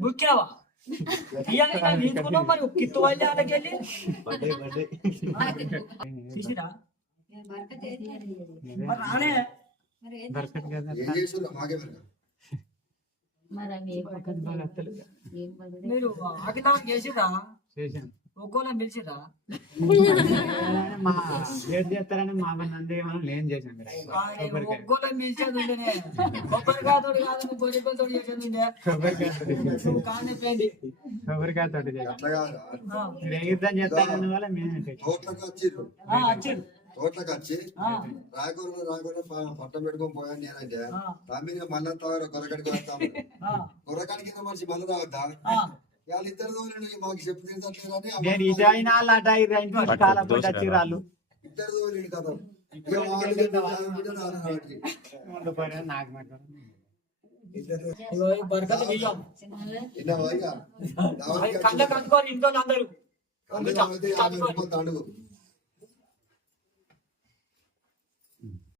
బుక్కావా తీసుకున్నావు మరి కిత్తు వాళ్ళే వాళ్ళకెళ్ళి తీసిరా మరి రానే మీరు ఆకితా చేసిరా ఒక్కోలా పిలిచిరా మా లేట్ చేస్తారని మా నంది ఏం చేసాం ఒక్కోలా పిలిచేది ఉంటేనే కొబ్బరికాయతో కాదు నువ్వు గొర్రెలతో చేసేది ఉండే నువ్వు కానిపోయింది కొబ్బరికాయతో యుద్ధం చేస్తారని వల్ల మేము వచ్చిండు తోటలకు వచ్చి రాకూడదు పట్టం పెట్టుకొని పోయాను నేనంటే తమ్మిని మళ్ళా తాగారు గొర్రెకాడికి వస్తాము గొర్రెకాడి కింద మనిషి మళ్ళీ తాగుతా వాళ్ళిద్దరు మాకు చెప్పు నేను ఇటు అయినా అటు వచ్చిరాళ్ళు ఇద్దరు తోలేడు కదా కళ్ళ కట్టుకోని ఇంట్లో అందరూ అడుగు